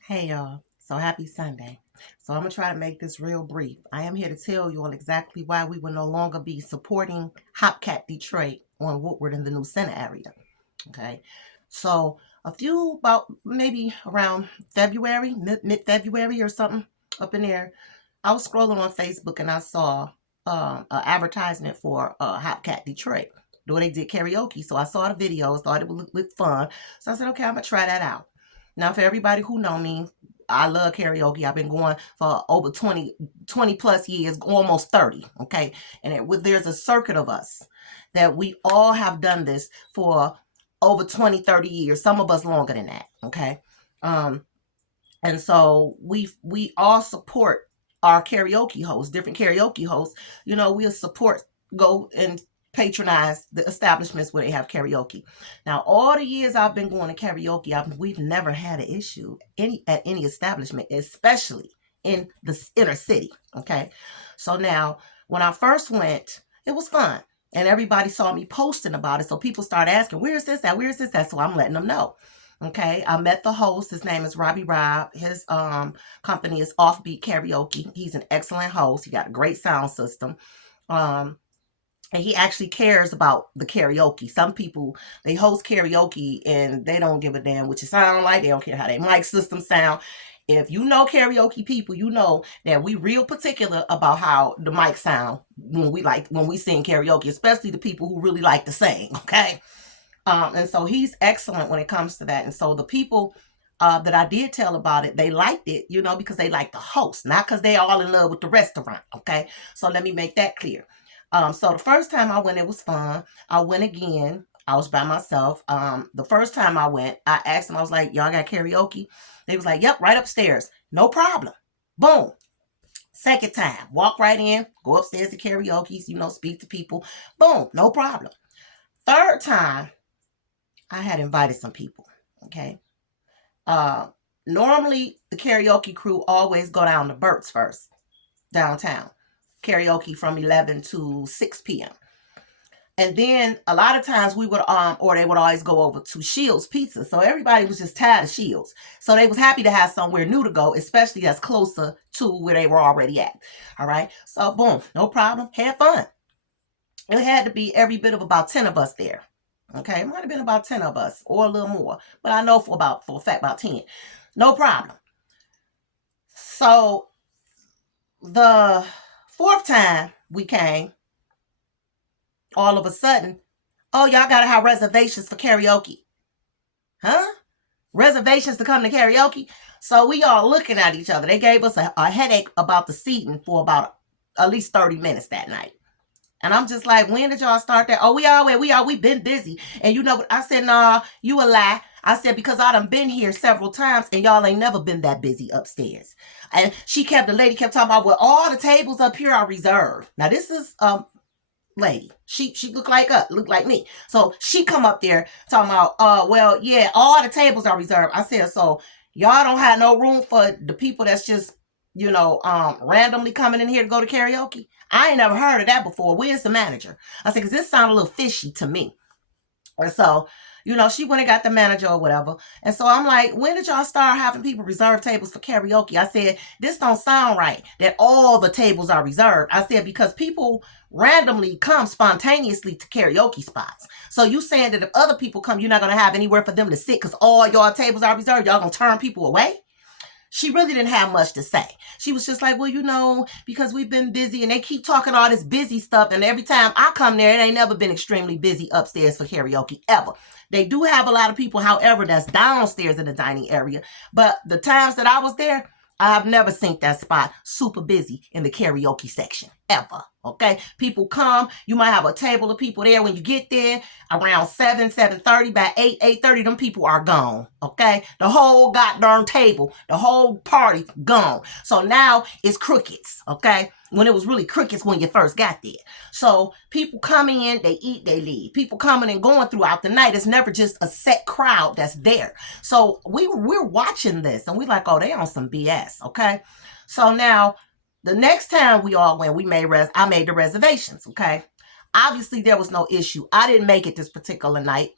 Hey y'all, so happy Sunday. So I'm gonna try to make this real brief. I am here to tell you all exactly why we will no longer be supporting Hopcat Detroit on Woodward in the New Center area. Okay, so about maybe around February, mid February or something up in there, I was scrolling on Facebook and I saw an advertisement for Hopcat Detroit. Where they did karaoke. So I saw the videos, thought it would look fun. So I said, okay, I'm gonna try that out. Now, for everybody who know me, I love karaoke. I've been going for over 20 plus years, almost 30. Okay. And there's a circuit of us that we all have done this for over 20, 30 years. Some of us longer than that. Okay. Um, and so we all support our karaoke hosts, different karaoke hosts. We'll support, go and patronize the establishments where they have karaoke. Now, all the years I've been going to karaoke, we've never had an issue at any establishment, especially in the inner city. Okay, so now when I first went, it was fun. And everybody saw me posting about it. So people started asking, where's this at? Where's this at? So I'm letting them know. Okay, I met the host. His name is Robbie Rob. His company is Offbeat Karaoke. He's an excellent host. He got a great sound system. Um, and he actually cares about the karaoke. Some people, they host karaoke and they don't give a damn what you sound like. They don't care how their mic system sound. If you know karaoke people, you know that we real particular about how the mic sound when we sing karaoke, especially the people who really like to sing. Okay. And so he's excellent when it comes to that. And so the people that I did tell about it, they liked it, because they like the host, not because they all in love with the restaurant. Okay. So let me make that clear. So the first time I went, it was fun. I went again. I was by myself. The first time I went, I asked them, I was like, y'all got karaoke? They was like, yep, right upstairs. No problem. Boom. Second time, walk right in, go upstairs to karaoke, speak to people. Boom, no problem. Third time, I had invited some people. Okay. Uh, Normally the karaoke crew always go down to Burt's first, downtown. Karaoke from 11 to 6 p.m. And then a lot of times we would or they would always go over to Shields Pizza. So everybody was just tired of Shields. So they was happy to have somewhere new to go, especially that's closer to where they were already at. All right. So boom, no problem. Had fun. It had to be every bit of about 10 of us there. Okay, it might have been about 10 of us or a little more, but I know for a fact about 10. No problem. So the fourth time we came, all of a sudden, oh, y'all gotta have reservations for karaoke. Huh? Reservations to come to karaoke? So we all looking at each other. They gave us a headache about the seating for about at least 30 minutes that night. And I'm just like, when did y'all start that? Oh, we been busy. And you know what? I said, nah, you a lie. I said, because I done been here several times and y'all ain't never been that busy upstairs. And the lady kept talking about, well, all the tables up here are reserved. Now this is lady. She looked like me. So she come up there talking about, well, yeah, all the tables are reserved. I said, so y'all don't have no room for the people that's just, randomly coming in here to go to karaoke? I ain't never heard of that before. Where's the manager? I said, because this sounded a little fishy to me. And so, she went and got the manager or whatever. And so I'm like, when did y'all start having people reserve tables for karaoke? I said, this don't sound right that all the tables are reserved. I said, because people randomly come spontaneously to karaoke spots. So you saying that if other people come, you're not going to have anywhere for them to sit because all y'all tables are reserved? Y'all going to turn people away? She really didn't have much to say. She was just like, well, because we've been busy and they keep talking all this busy stuff. And every time I come there, it ain't never been extremely busy upstairs for karaoke ever. They do have a lot of people, however, that's downstairs in the dining area. But the times that I was there, I have never seen that spot super busy in the karaoke section ever. Okay, people come. You might have a table of people there when you get there around 7:30. By 8:30, them people are gone. Okay, the whole goddamn table, the whole party gone. So now it's crickets. Okay, when it was really crickets when you first got there. So people come in, they eat, they leave. People coming and going throughout the night. It's never just a set crowd that's there. So we're watching this and we're like, oh, they on some BS. Okay, so now the next time we all went, I made the reservations. Okay, obviously there was no issue. I didn't make it this particular night.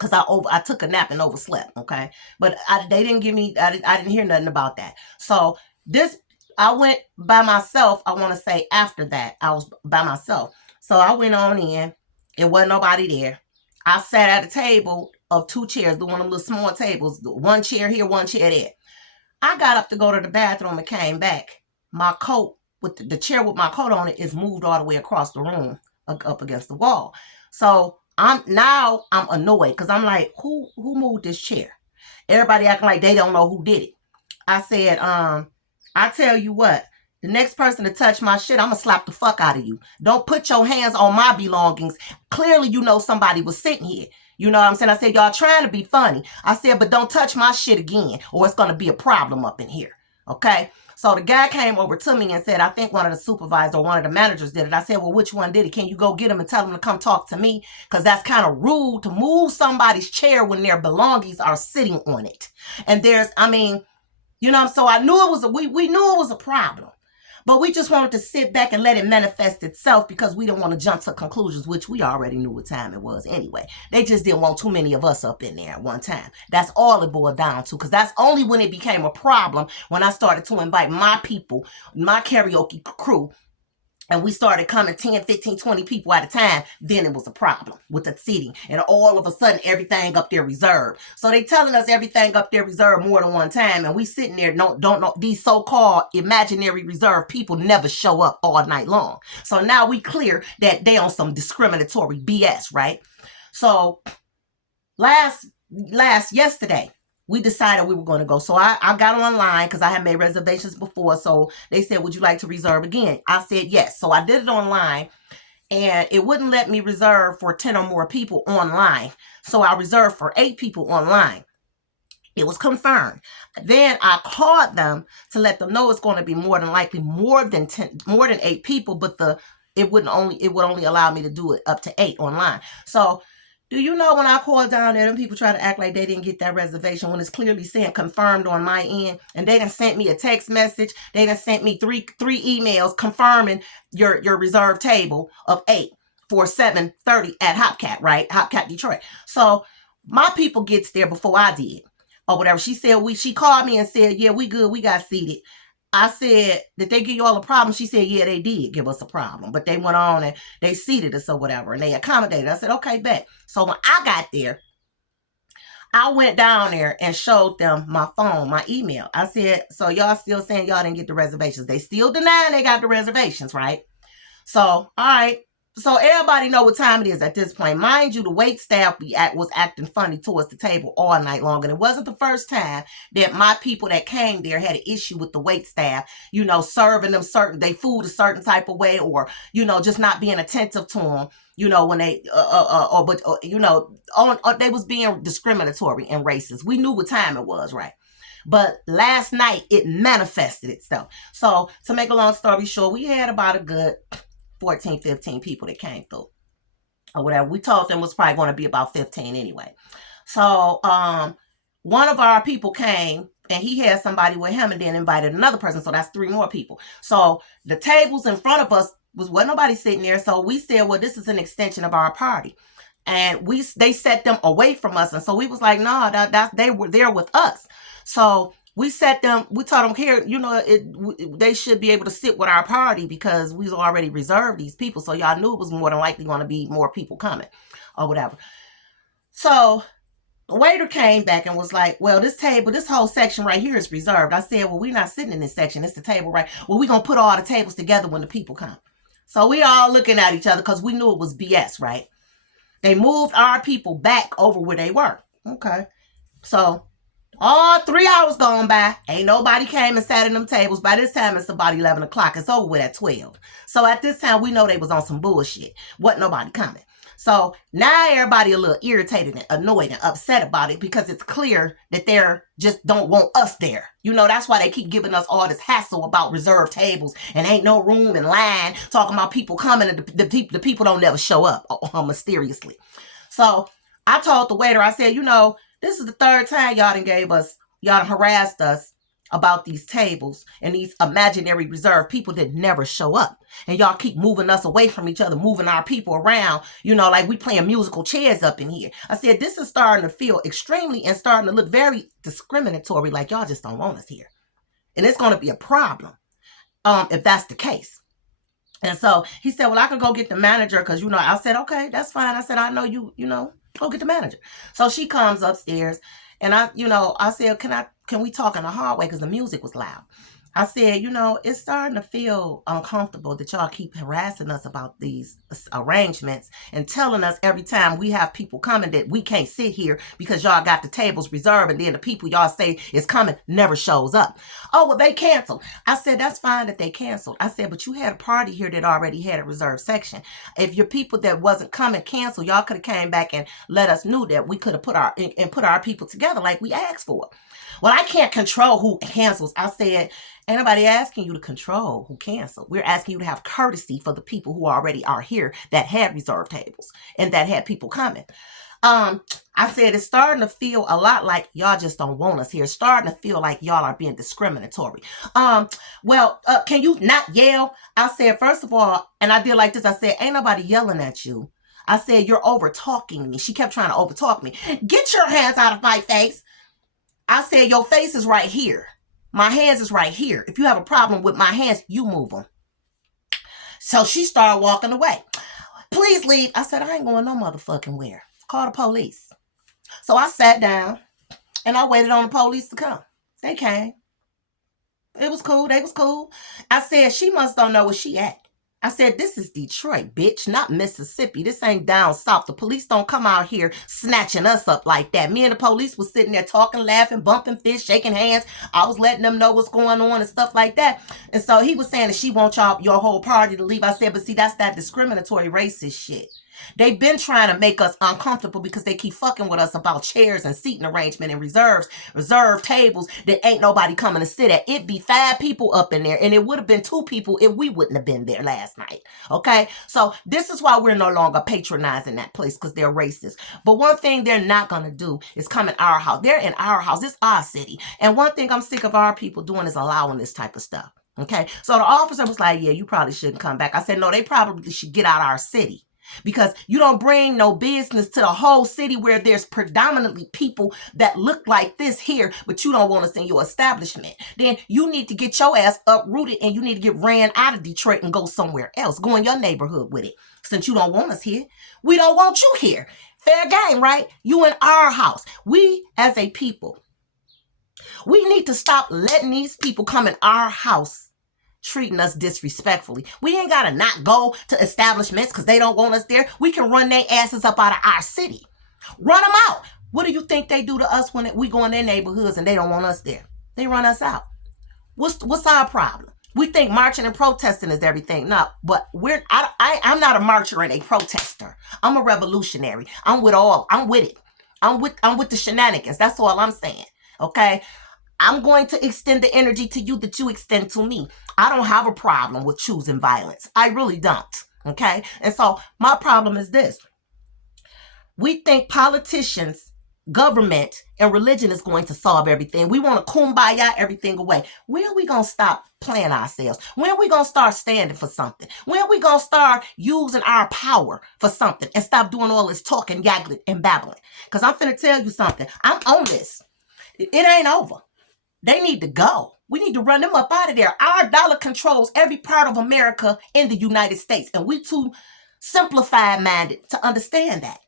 because I took a nap and overslept. Okay, but they didn't give me. I didn't hear nothing about that. So I went by myself. I want to say after that I was by myself. So I went on in. It wasn't nobody there. I sat at a table of 2 chairs, the one of them little small tables, 1 chair here, 1 chair there. I got up to go to the bathroom and came back. My coat with the chair with my coat on it is moved all the way across the room up against the wall. So I'm annoyed because I'm like, who moved this chair? Everybody acting like they don't know who did it. I said, I tell you what, the next person to touch my shit, I'm gonna slap the fuck out of you. Don't put your hands on my belongings. Clearly, you know somebody was sitting here. You know what I'm saying? I said, y'all trying to be funny. I said, but don't touch my shit again, or it's gonna be a problem up in here. Okay? So the guy came over to me and said, I think one of the supervisors or one of the managers did it. I said, well, which one did it? Can you go get him and tell him to come talk to me? Because that's kind of rude to move somebody's chair when their belongings are sitting on it. And you know, so I knew it was we knew it was a problem. But we just wanted to sit back and let it manifest itself because we didn't want to jump to conclusions, which we already knew what time it was anyway. They just didn't want too many of us up in there at one time. That's all it boiled down to, because that's only when it became a problem when I started to invite my people, my karaoke crew, and we started coming 10, 15, 20 people at a time, then it was a problem with the seating. And all of a sudden, everything up there reserved. So they telling us everything up there reserved more than one time, and we sitting there, don't know, these so-called imaginary reserved people never show up all night long. So now we clear that they on some discriminatory BS, right? So yesterday, we decided we were going to go. So I got online because I had made reservations before. So they said, would you like to reserve again? I said, yes. So I did it online, and it wouldn't let me reserve for 10 or more people online. So I reserved for 8 people online. It was confirmed. Then I called them to let them know it's going to be more than likely more than 8 people, but it would only allow me to do it up to 8 online. So do you know when I called down there, them people try to act like they didn't get that reservation when it's clearly saying confirmed on my end, and they done sent me a text message. They done sent me three emails confirming your reserved table of 8 for 7:30 at Hopcat, right? Hopcat Detroit. So my people gets there before I did, or whatever. She called me and said, yeah, we good. We got seated. I said, did they give you all a problem? She said, yeah, they did give us a problem. But they went on and they seated us or whatever, and they accommodated. I said, okay, bet. So when I got there, I went down there and showed them my phone, my email. I said, so y'all still saying y'all didn't get the reservations? They still denying they got the reservations, right? So, all right. So everybody know what time it is at this point. Mind you, the wait staff was acting funny towards the table all night long. And it wasn't the first time that my people that came there had an issue with the wait staff, you know, serving them they food a certain type of way, or, you know, just not being attentive to them, you know, when they, they was being discriminatory and racist. We knew what time it was, right? But last night it manifested itself. So to make a long story short, we had about a good 14, 15 people that came through or whatever. We told them it was probably going to be about 15 anyway. So one of our people came and he had somebody with him and then invited another person. So that's 3 more people. So the tables in front of us wasn't nobody sitting there. So we said, well, this is an extension of our party. And they set them away from us. And so we was like, no, they were there with us. So we told them here, you know, they should be able to sit with our party because we've already reserved these people. So y'all knew it was more than likely going to be more people coming or whatever. So the waiter came back and was like, well, this whole section right here is reserved. I said, well, we're not sitting in this section. It's the table, right? Well, we're going to put all the tables together when the people come. So we all looking at each other because we knew it was BS, right? They moved our people back over where they were. Okay. So all 3 hours gone by, ain't nobody came and sat in them tables. By this time, it's about 11 o'clock. It's over with at 12. So at this time, we know they was on some bullshit. Wasn't nobody coming. So now everybody a little irritated and annoyed and upset about it because it's clear that they're just don't want us there. You know, that's why they keep giving us all this hassle about reserved tables and ain't no room in line, talking about people coming and the people don't never show up mysteriously. So I told the waiter, I said, you know, this is the 3rd time y'all done harassed us about these tables and these imaginary reserved people that never show up. And y'all keep moving us away from each other, moving our people around, like we playing musical chairs up in here. I said, this is starting to feel extremely and starting to look very discriminatory, like y'all just don't want us here. And it's going to be a problem if that's the case. And so he said, well, I could go get the manager because, I said, okay, that's fine. I said, I know you, go get the manager. So she comes upstairs and I said, can we talk in the hallway because the music was loud. I said, it's starting to feel uncomfortable that y'all keep harassing us about these arrangements and telling us every time we have people coming that we can't sit here because y'all got the tables reserved, and then the people y'all say is coming never shows up. Oh, well, they canceled. I said, that's fine that they canceled. I said, but you had a party here that already had a reserved section. If your people that wasn't coming canceled, y'all could have came back and let us know that we could have put our people together like we asked for. Well, I can't control who cancels. I said, ain't nobody asking you to control who canceled. We're asking you to have courtesy for the people who already are here that had reserved tables and that had people coming. I said, it's starting to feel a lot like y'all just don't want us here. It's starting to feel like y'all are being discriminatory. Can you not yell? I said, first of all, and I did like this. I said, ain't nobody yelling at you. I said, you're over talking me. She kept trying to over talk me. Get your hands out of my face. I said, your face is right here. My hands is right here. If you have a problem with my hands, you move them. So she started walking away. Please leave. I said, I ain't going no motherfucking where. Call the police. So I sat down and I waited on the police to come. They came. It was cool. They was cool. I said, she must don't know where she at. I said, this is Detroit, bitch, not Mississippi. This ain't down south. The police don't come out here snatching us up like that. Me and the police was sitting there talking, laughing, bumping fists, shaking hands. I was letting them know what's going on and stuff like that. And so he was saying that she wants your whole party to leave. I said, but see, that's that discriminatory racist shit. They've been trying to make us uncomfortable because they keep fucking with us about chairs and seating arrangement and reserved tables that ain't nobody coming to sit at. It'd be 5 people up in there, and it would have been 2 people if we wouldn't have been there last night. Okay? So this is why we're no longer patronizing that place, because they're racist. But one thing they're not going to do is come in our house. They're in our house. It's our city. And one thing I'm sick of our people doing is allowing this type of stuff. Okay? So the officer was like, yeah, you probably shouldn't come back. I said, no, they probably should get out of our city. Because you don't bring no business to the whole city where there's predominantly people that look like this here, but you don't want us in your establishment. Then you need to get your ass uprooted and you need to get ran out of Detroit and go somewhere else. Go in your neighborhood with it. Since you don't want us here, we don't want you here. Fair game, right? You in our house. We as a people, we need to stop letting these people come in our house treating us disrespectfully. We ain't gotta not go to establishments because they don't want us there. We can run their asses up out of our city. Run them out. What do you think they do to us when we go in their neighborhoods and they don't want us there? They run us out. What's our problem? We think marching and protesting is everything. No, but I'm not a marcher and a protester. I'm a revolutionary. I'm with it. I'm with the shenanigans. That's all I'm saying. Okay? I'm going to extend the energy to you that you extend to me. I don't have a problem with choosing violence. I really don't. Okay? And so my problem is this. We think politicians, government, and religion is going to solve everything. We want to kumbaya everything away. When are we going to stop playing ourselves? When are we going to start standing for something? When are we going to start using our power for something and stop doing all this talking, yaggling, and babbling? Because I'm finna tell you something. I'm on this. It ain't over. They need to go. We need to run them up out of there. Our dollar controls every part of America in the United States. And we too simplified minded to understand that.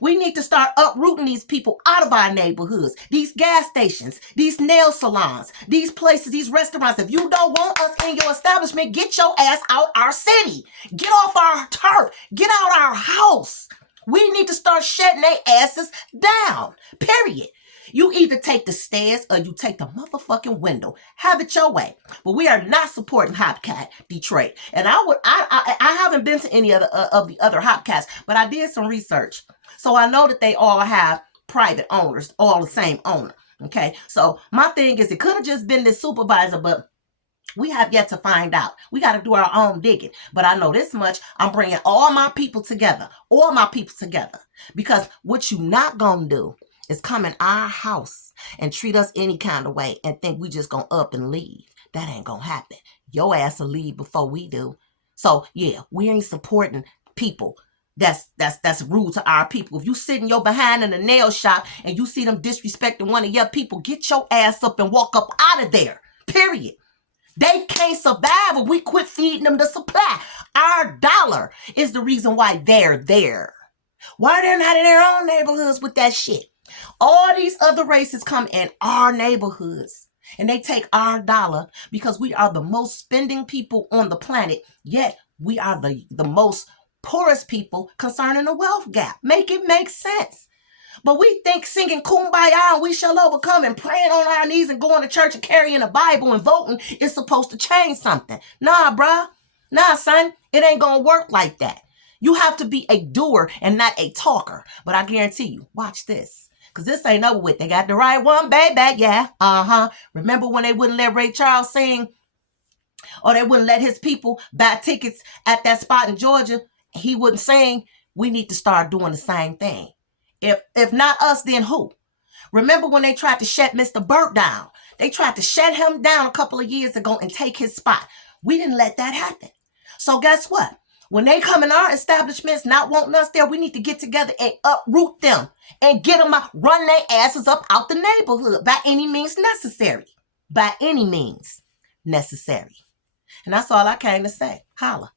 We need to start uprooting these people out of our neighborhoods, these gas stations, these nail salons, these places, these restaurants. If you don't want us in your establishment, get your ass out our city. Get off our turf. Get out our house. We need to start shutting their asses down. Period. You either take the stairs or you take the motherfucking window. Have it your way. But we are not supporting Hopcat Detroit. And I haven't been to any of the other Hopcats, but I did some research. So I know that they all have private owners, all the same owner. Okay. So my thing is, it could have just been this supervisor, but we have yet to find out. We got to do our own digging. But I know this much. I'm bringing all my people together. Because what you not going to do is come in our house and treat us any kind of way and think we just gonna up and leave. That ain't gonna happen. Your ass will leave before we do. So yeah, we ain't supporting people that's rude to our people. If you sitting your behind in a nail shop and you see them disrespecting one of your people, get your ass up and walk up out of there. Period. They can't survive if we quit feeding them the supply. Our dollar is the reason why they're there. Why they're not in their own neighborhoods with that shit? All these other races come in our neighborhoods and they take our dollar because we are the most spending people on the planet, yet we are the most poorest people concerning the wealth gap. Make it make sense. But we think singing Kumbaya and we shall overcome and praying on our knees and going to church and carrying a Bible and voting is supposed to change something. Nah, bruh. Nah, son. It ain't gonna work like that. You have to be a doer and not a talker. But I guarantee you, watch this. Because this ain't over with. They got the right one, baby. Yeah. Remember when they wouldn't let Ray Charles sing? Or they wouldn't let his people buy tickets at that spot in Georgia? He wouldn't sing. We need to start doing the same thing. If not us, then who? Remember when they tried to shut Mr. Burt down? They tried to shut him down a couple of years ago and take his spot. We didn't let that happen. So guess what? When they come in our establishments not wanting us there, we need to get together and uproot them and get them out, run their asses up out the neighborhood by any means necessary. By any means necessary. And that's all I came to say. Holla.